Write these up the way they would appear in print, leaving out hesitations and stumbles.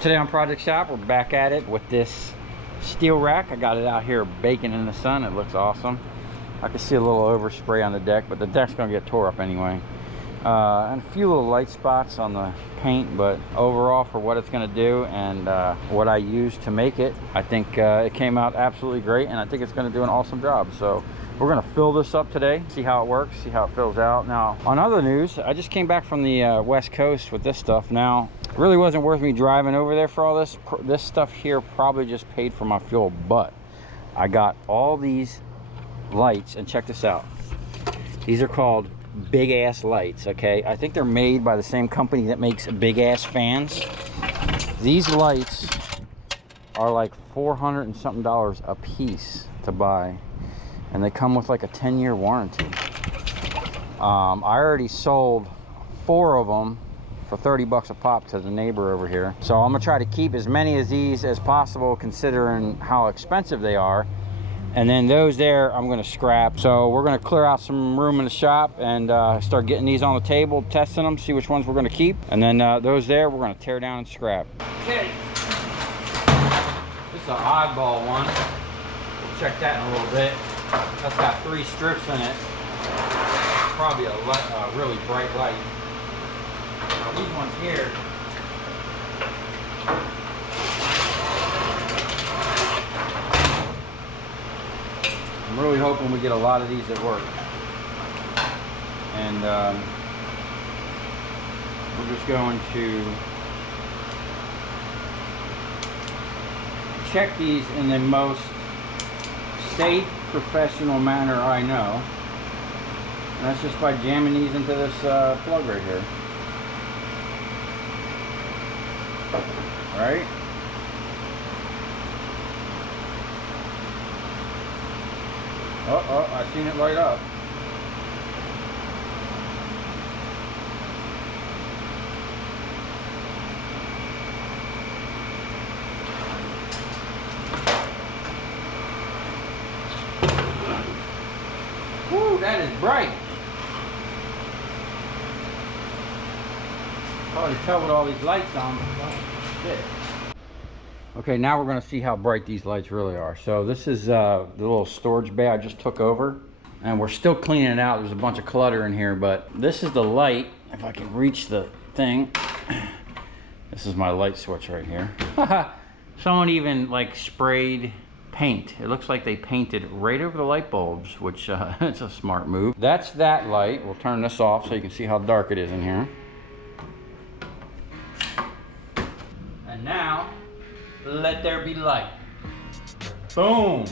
Today on Project Shop, we're back at it with this steel rack. I got it out here baking in the sun. It looks awesome. I can see a little overspray on the deck, but the deck's gonna get tore up anyway. And a few little light spots on the paint, but overall for what it's going to do and what I used to make it, I think it came out absolutely great, and I think it's going to do an awesome job. So we're going to fill this up today, see how it works, see how it fills out. Now, on other news, I just came back from the West Coast with this stuff. Now, it really wasn't worth me driving over there for all this. This stuff here probably just paid for my fuel, but I got all these lights, and check this out. These are called big ass lights. Okay, I think they're made by the same company that makes big ass fans. These lights are like $400 and something a piece to buy, and they come with like a 10-year warranty. I already sold 4 of them for 30 bucks a pop to the neighbor over here, so I'm gonna try to keep as many of these as possible considering how expensive they are. And then those there I'm going to scrap. So we're going to clear out some room in the shop and start getting these on the table, testing them, see which ones we're going to keep. And then those there we're going to tear down and scrap. Okay, this is an oddball one. We'll check that in a little bit. That's got 3 strips in it. Probably a really bright light. Now these ones here, I'm really hoping we get a lot of these at work. And we're just going to check these in the most safe, professional manner I know. And that's just by jamming these into this plug right here. All right? Oh, I seen it light up. Woo, that is bright. Hard to tell with all these lights on. Oh, shit. Okay, now we're going to see how bright these lights really are. So this is the little storage bay I just took over, and we're still cleaning it out. There's a bunch of clutter in here, but this is the light. If I can reach the thing, this is my light switch right here. Someone even like sprayed paint. It looks like they painted right over the light bulbs, which it's a smart move. That's that light. We'll turn this off so you can see how dark it is in here. And now, let there be light. Boom.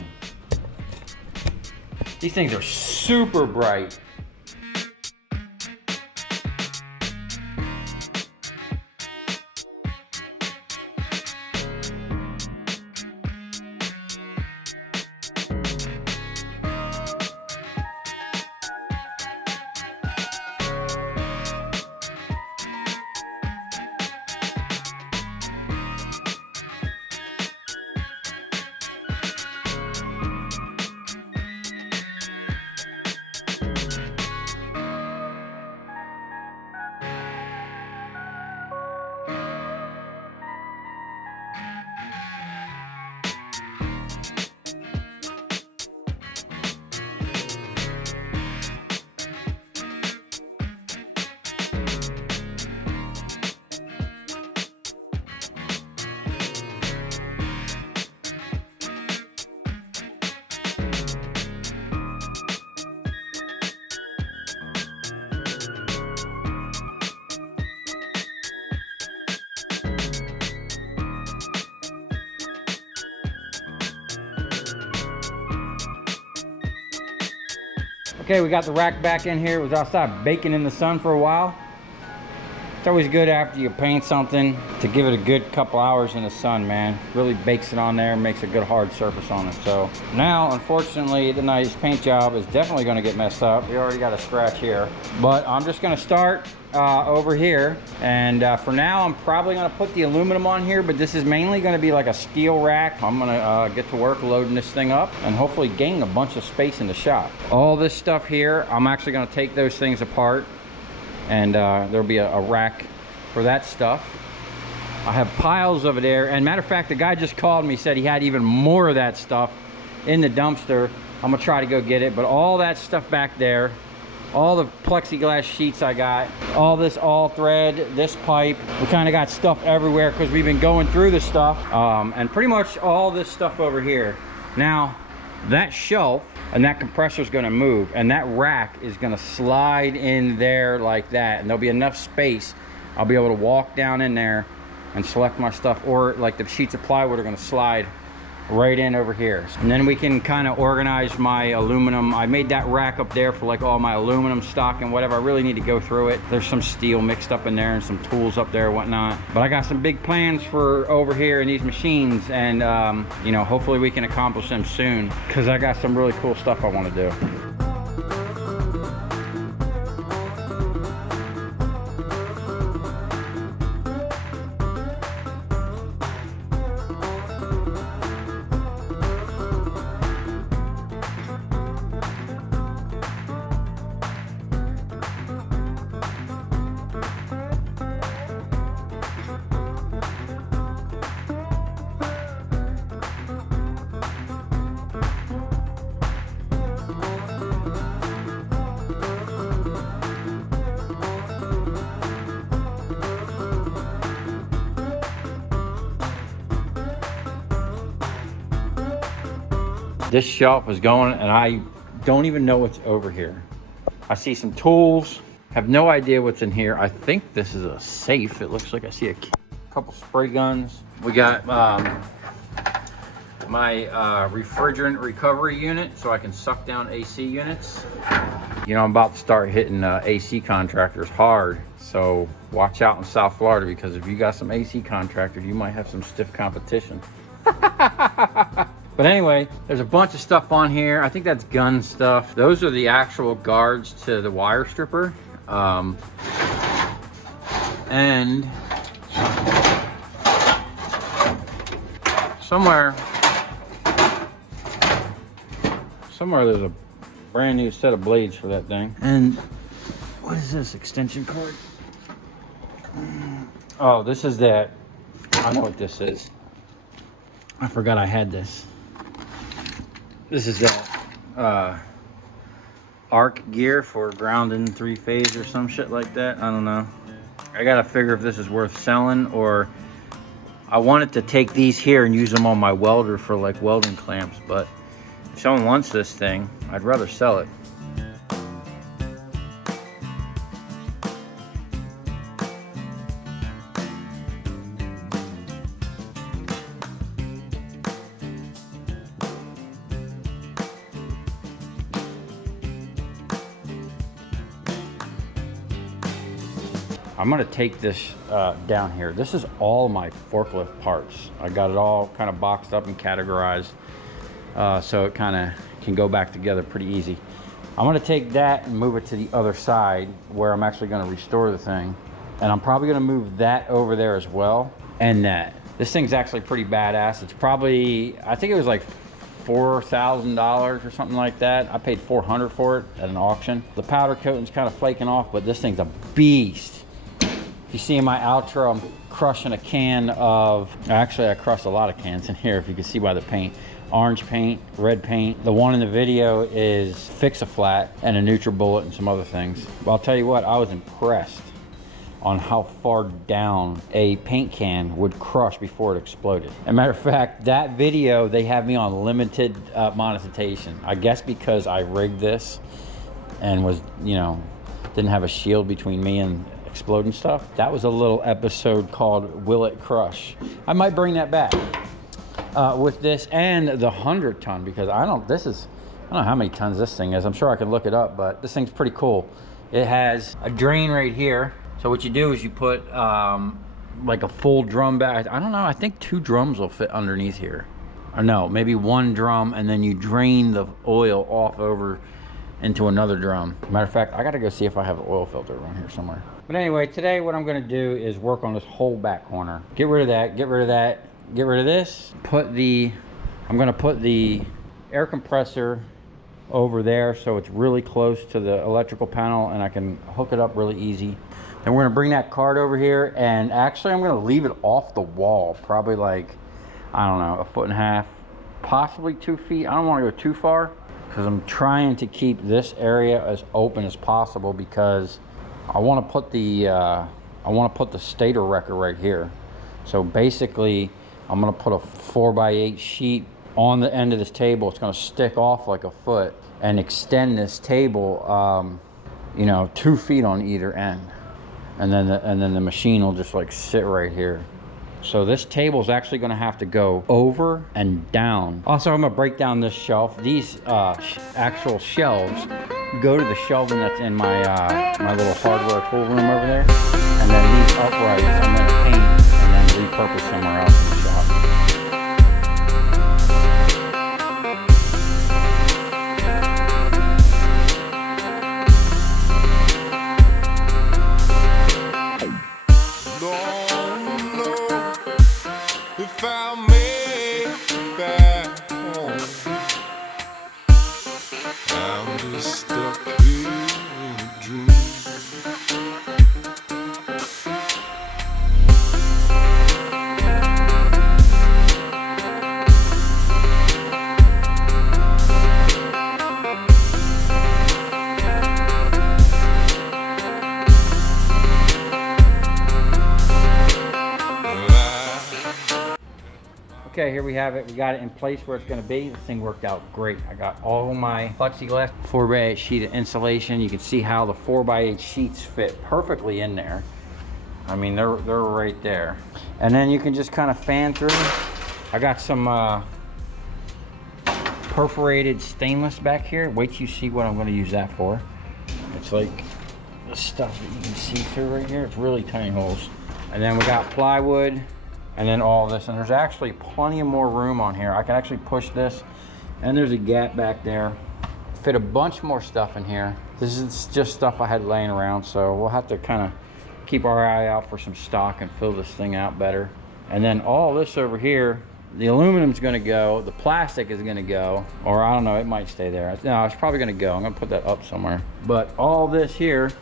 These things are super bright. Okay, we got the rack back in here. It was outside baking in the sun for a while. It's always good after you paint something to give it a good couple hours in the sun, man. Really bakes it on there and makes a good hard surface on it. So now, unfortunately, the nice paint job is definitely gonna get messed up. We already got a scratch here. But I'm just gonna start over here. And for now, I'm probably gonna put the aluminum on here, but this is mainly gonna be like a steel rack. I'm gonna get to work loading this thing up and hopefully gain a bunch of space in the shop. All this stuff here, I'm actually gonna take those things apart, and there'll be a rack for that stuff. I have piles of it there. And matter of fact, the guy just called me, said he had even more of that stuff in the dumpster. I'm gonna try to go get it, but all that stuff back there, all the plexiglass sheets I got, all this all thread, this pipe, we kind of got stuff everywhere because we've been going through the stuff, and pretty much all this stuff over here. Now, that shelf and that compressor is gonna move, and that rack is gonna slide in there like that, and there'll be enough space. I'll be able to walk down in there and select my stuff, or like the sheets of plywood are gonna slide right in over here. And then we can kind of organize my aluminum. I made that rack up there for like all my aluminum stock and whatever. I really need to go through it. There's some steel mixed up in there and some tools up there and whatnot. But I got some big plans for over here in these machines, and you know, hopefully we can accomplish them soon, because I got some really cool stuff I want to do. This shelf is going, and I don't even know what's over here. I see some tools, have no idea what's in here. I think this is a safe. It looks like I see a couple spray guns. We got my refrigerant recovery unit, so I can suck down AC units. You know, I'm about to start hitting AC contractors hard, so watch out in South Florida, because if you got some AC contractors, you might have some stiff competition. But anyway, there's a bunch of stuff on here. I think that's gun stuff. Those are the actual guards to the wire stripper. And somewhere there's a brand new set of blades for that thing. And what is this extension cord? Oh, this is that. I know what this is. I forgot I had this. This is that arc gear for grounding 3-phase or some shit like that. I don't know. I gotta figure if this is worth selling, or I wanted to take these here and use them on my welder for like welding clamps, but if someone wants this thing, I'd rather sell it. I'm gonna take this down here. This is all my forklift parts. I got it all kind of boxed up and categorized, so it kind of can go back together pretty easy. I'm gonna take that and move it to the other side where I'm actually gonna restore the thing. And I'm probably gonna move that over there as well, and that. This thing's actually pretty badass. It's probably, I think it was like $4,000 or something like that. I paid $400 for it at an auction. The powder coating's kind of flaking off, but this thing's a beast. If you see in my outro, I'm crushing a can of, actually I crushed a lot of cans in here, if you can see by the paint. Orange paint, red paint. The one in the video is Fix-A-Flat and a NutriBullet and some other things. But I'll tell you what, I was impressed on how far down a paint can would crush before it exploded. As a matter of fact, that video, they have me on limited monetization. I guess because I rigged this and was, you know, didn't have a shield between me and exploding stuff. That was a little episode called Will It Crush? I might bring that back with this and the 100-ton, because I don't know how many tons this thing is. I'm sure I can look it up, but this thing's pretty cool. It has a drain right here. So what you do is you put like a full drum back. I don't know, I think 2 drums will fit underneath here. Or no, maybe 1 drum, and then you drain the oil off over into another drum. Matter of fact, I gotta go see if I have an oil filter around here somewhere. But anyway, today what I'm gonna do is work on this whole back corner. Get rid of that, get rid of that, get rid of this. I'm gonna put the air compressor over there so it's really close to the electrical panel and I can hook it up really easy. Then we're gonna bring that cart over here, and actually I'm gonna leave it off the wall, probably like, I don't know, 1.5 feet, possibly 2 feet. I don't wanna go too far because I'm trying to keep this area as open as possible, because I wanna put the stator wrecker right here. So basically, I'm gonna put a 4x8 sheet on the end of this table. It's gonna stick off like a foot and extend this table, you know, 2 feet on either end. And then the machine will just like sit right here. So this table is actually gonna have to go over and down. Also, I'm gonna break down this shelf. These actual shelves go to the shelving that's in my my little hardware tool room over there. And then these uprights I'm gonna paint and then repurpose somewhere else in the shop. Okay, here we have it. We got it in place where it's going to be. This thing worked out great. I got all my plexiglass 4x8 sheet of insulation. You can see how the 4x8 sheets fit perfectly in there. I mean, they're right there. And then you can just kind of fan through. I got some perforated stainless back here. Wait till you see what I'm going to use that for. It's like the stuff that you can see through right here. It's really tiny holes. And then we got plywood. And then all this, and there's actually plenty of more room on here. I can actually push this, and there's a gap back there. Fit a bunch more stuff in here. This is just stuff I had laying around, so we'll have to kind of keep our eye out for some stock and fill this thing out better. And then all this over here, the aluminum's gonna go, the plastic is gonna go, or I don't know, it might stay there. No, it's probably gonna go. I'm gonna put that up somewhere. But all this here,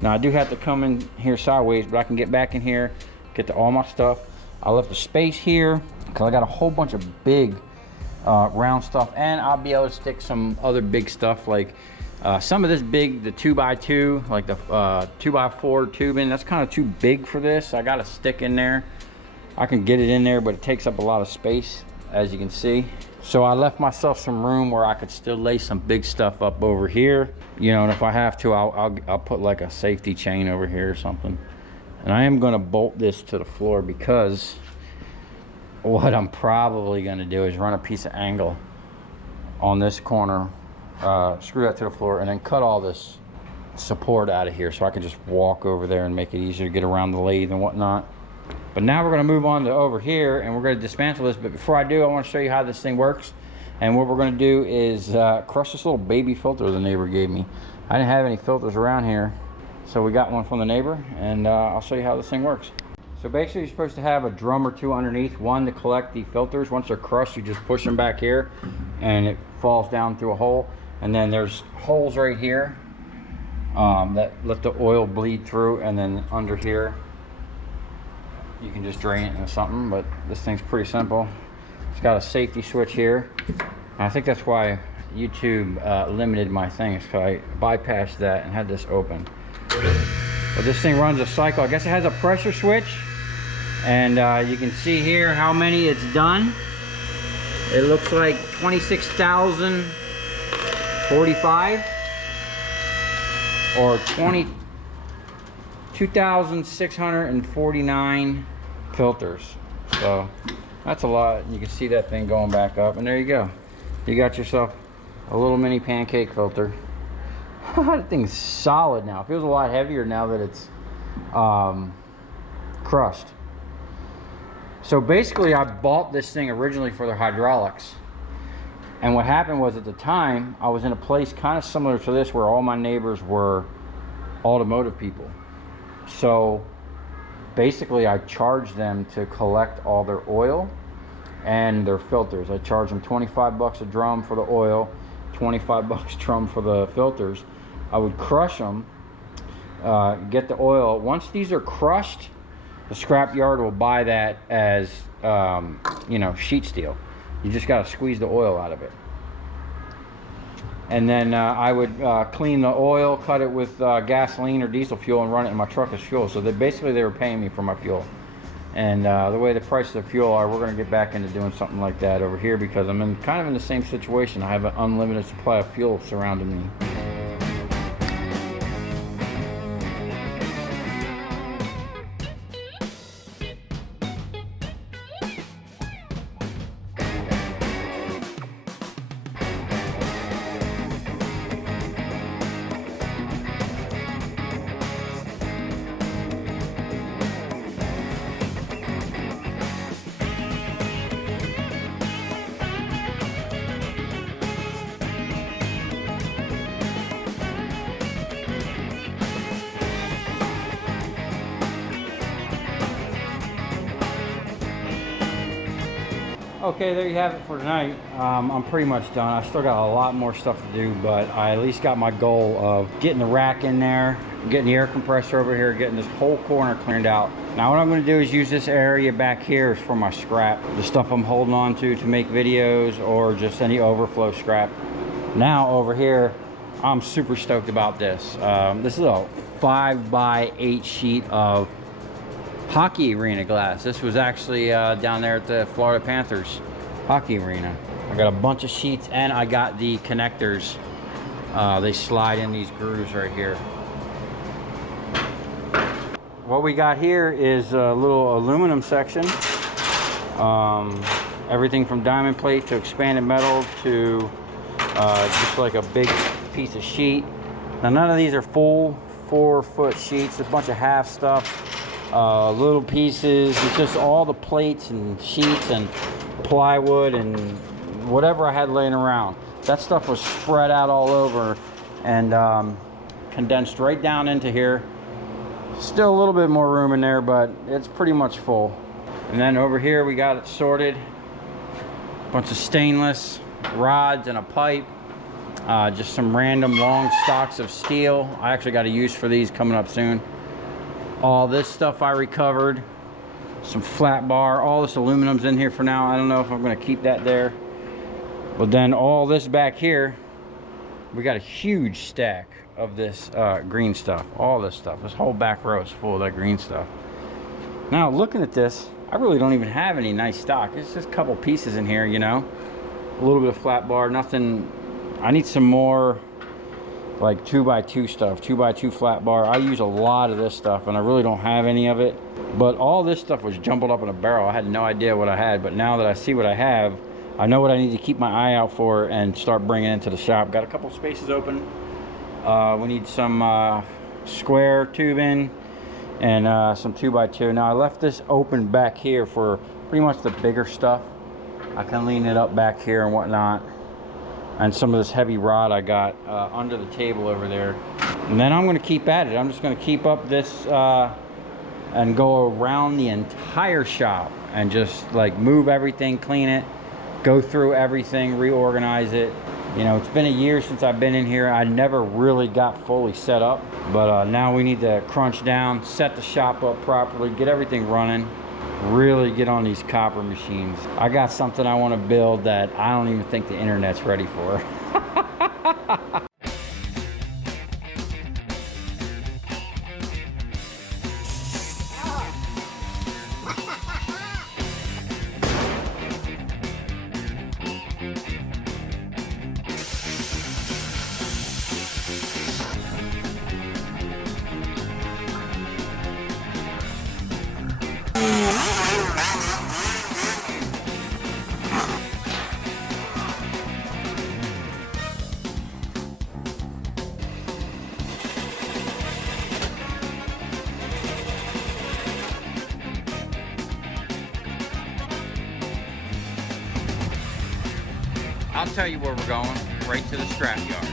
now I do have to come in here sideways, but I can get back in here, get to all my stuff. I left a space here because I got a whole bunch of big round stuff, and I'll be able to stick some other big stuff like some of this big, the 2x2, like the 2x4 tubing. That's kind of too big for this. I got a stick in there. I can get it in there, but it takes up a lot of space, as you can see. So I left myself some room where I could still lay some big stuff up over here, you know, and if I have to, I'll put like a safety chain over here or something. And I am going to bolt this to the floor, because what I'm probably going to do is run a piece of angle on this corner, screw that to the floor, and then cut all this support out of here so I can just walk over there and make it easier to get around the lathe and whatnot. But now we're going to move on to over here, and we're going to dismantle this. But before I do, I want to show you how this thing works. And what we're going to do is crush this little baby filter the neighbor gave me. I didn't have any filters around here, so we got one from the neighbor, and I'll show you how this thing works. So basically, you're supposed to have a drum or two underneath, one to collect the filters. Once they're crushed, you just push them back here, and it falls down through a hole. And then there's holes right here that let the oil bleed through, and then under here, you can just drain it into something. But this thing's pretty simple. It's got a safety switch here. And I think that's why YouTube limited my things, because I bypassed that and had this open. But this thing runs a cycle. I guess it has a pressure switch, and you can see here how many it's done. It looks like 26,045 or 22,649 filters. So that's a lot. You can see that thing going back up, and there you go. You got yourself a little mini pancake filter. That thing's solid now. It feels a lot heavier now that it's crushed. So basically, I bought this thing originally for the hydraulics. And what happened was, at the time, I was in a place kind of similar to this where all my neighbors were automotive people. So basically, I charged them to collect all their oil and their filters. I charged them 25 bucks a drum for the oil, 25 bucks a drum for the filters. I would crush them, get the oil. Once these are crushed, the scrap yard will buy that as you know, sheet steel. You just got to squeeze the oil out of it. And then I would clean the oil, cut it with gasoline or diesel fuel, and run it in my truck as fuel. So basically they were paying me for my fuel. And the way the prices of fuel are, we're going to get back into doing something like that over here, because I'm kind of in the same situation. I have an unlimited supply of fuel surrounding me. Okay, there you have it for tonight. I'm pretty much done. I still got a lot more stuff to do, but I at least got my goal of getting the rack in there, getting the air compressor over here, getting this whole corner cleaned out. Now what I'm going to do is use this area back here for my scrap, the stuff I'm holding on to make videos, or just any overflow scrap. Now over here, I'm super stoked about this. This is a 5x8 sheet of hockey arena glass. This was actually down there at the Florida Panthers hockey arena. I got a bunch of sheets, and I got the connectors. They slide in these grooves right here. What we got here is a little aluminum section. Everything from diamond plate to expanded metal to just like a big piece of sheet. Now none of these are full 4-foot sheets. It's a bunch of half stuff. Little pieces. It's just all the plates and sheets and plywood and whatever I had laying around. That stuff was spread out all over and condensed right down into here. Still a little bit more room in there, but it's pretty much full. And then over here we got it sorted. A bunch of stainless rods and a pipe. Just some random long stocks of steel. I actually got a use for these coming up soon. All this stuff I recovered, some flat bar, all this aluminum's in here for now. I don't know if I'm going to keep that there. But then all this back here, we got a huge stack of this green stuff. All this stuff, this whole back row is full of that green stuff. Now looking at this, I really don't even have any nice stock. It's just a couple pieces in here, you know. A little bit of flat bar, nothing. I need some more like 2x2 stuff, 2x2 flat bar. I use a lot of this stuff and I really don't have any of it. But all this stuff was jumbled up in a barrel. I had no idea what I had, but now that I see what I have, I know what I need to keep my eye out for and start bringing into the shop. Got a couple spaces open. We need some square tubing and some 2x2. Now I left this open back here for pretty much the bigger stuff. I can lean it up back here and whatnot. And some of this heavy rod I got under the table over there. And then I'm going to keep at it. I'm just going to keep up this and go around the entire shop and just like move everything, clean it, go through everything, reorganize it. You know, it's been a year since I've been in here. I never really got fully set up, but now we need to crunch down, set the shop up properly, get everything running, really get on these copper machines. I got something I want to build that I don't even think the internet's ready for. I'll tell you where we're going, right to the scrap yard.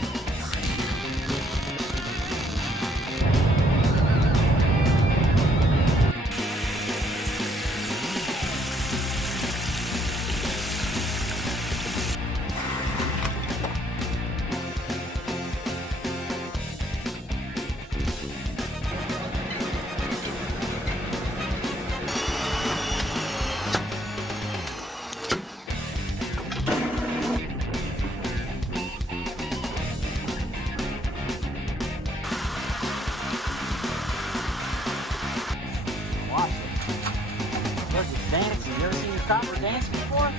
dancing. You ever seen your copper dance before?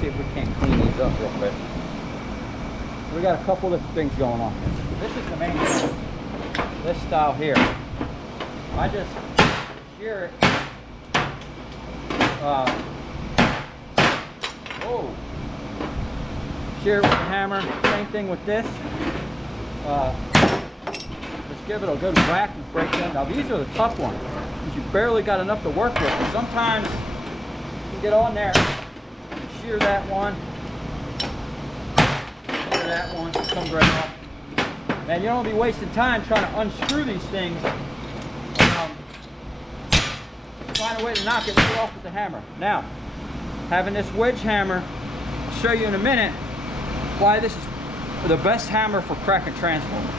See if we can't clean these up real quick. We got a couple different things going on here. This is the main thing. This style here. I just shear it. Shear it with the hammer. Same thing with this. Just give it a good whack and break them. Now these are the tough ones. You barely got enough to work with. And sometimes you get on there. Shear that one, shear that one, comes right off. And you don't be wasting time trying to unscrew these things. Find a way to knock it right off with the hammer. Now, having this wedge hammer, I'll show you in a minute why this is the best hammer for cracking transformers.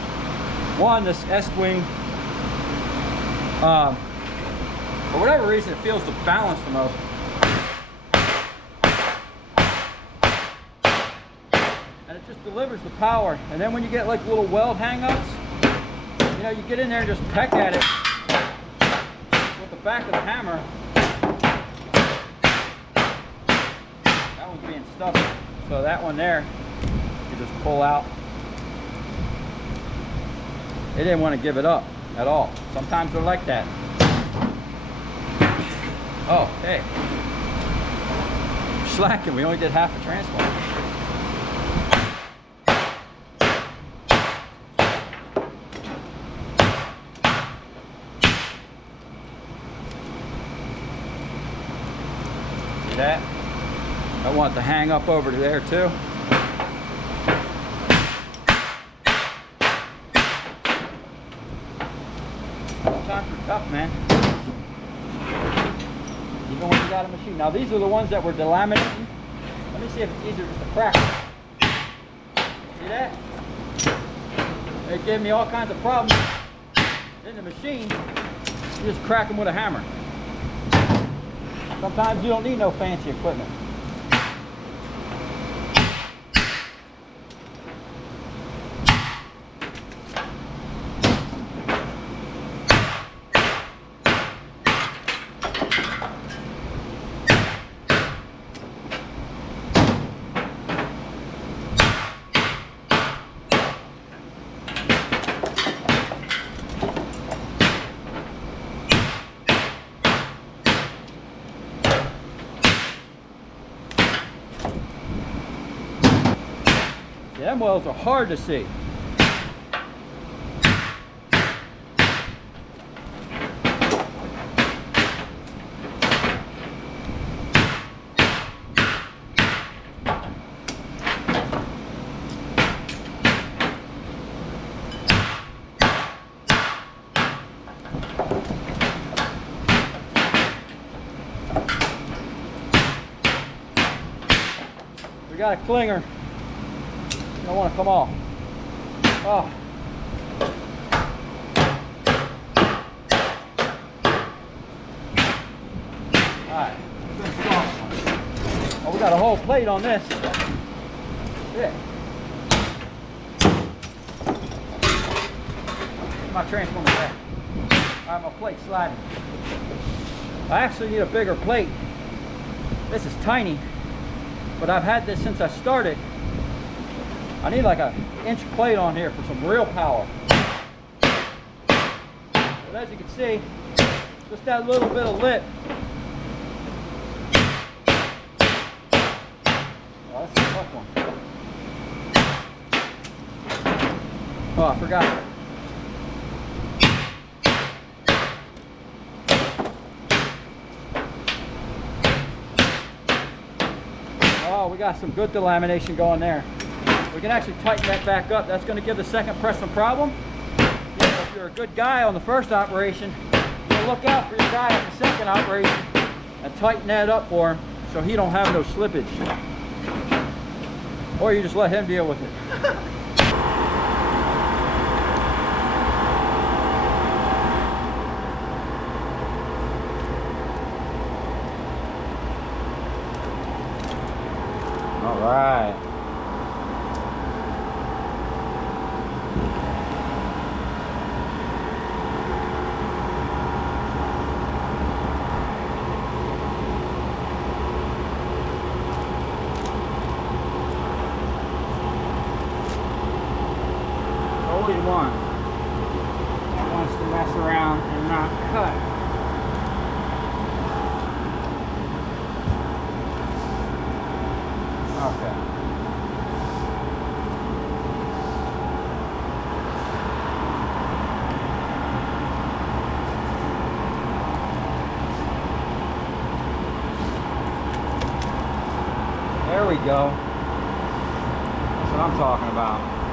One, this S-wing, for whatever reason, it feels to balance the most. And it just delivers the power. And then when you get like little weld hang-ups, you know, you get in there and just peck at it with the back of the hammer. That one's being stubborn. So that one there, you just pull out. They didn't want to give it up at all. Sometimes they're like that. Oh, hey. Slacking, we only did half a transformer. See that? I want it to hang up over to there too. Sometimes they're tough, man. Even when you got a machine. Now these are the ones that were delaminating. Let me see if it's easier just to crack. See that? It gave me all kinds of problems in the machine. You just crack them with a hammer. Sometimes you don't need no fancy equipment. Them wells are hard to see. We got a clinger. Don't want to come off. Oh. Alright. Oh, we got a whole plate on this. Yeah. My transformer back. Alright, my plate sliding. I actually need a bigger plate. This is tiny, but I've had this since I started. I need like an inch plate on here for some real power. But as you can see, just that little bit of lip. Oh, that's a tough one. Oh, I forgot. Oh, we got some good delamination going there. We can actually tighten that back up. That's going to give the second press some problem. If you're a good guy on the first operation, you'll look out for your guy on the second operation and tighten that up for him so he don't have no slippage. Or you just let him deal with it. All right. One that wants to mess around and not cut. Okay. There we go. That's what I'm talking about.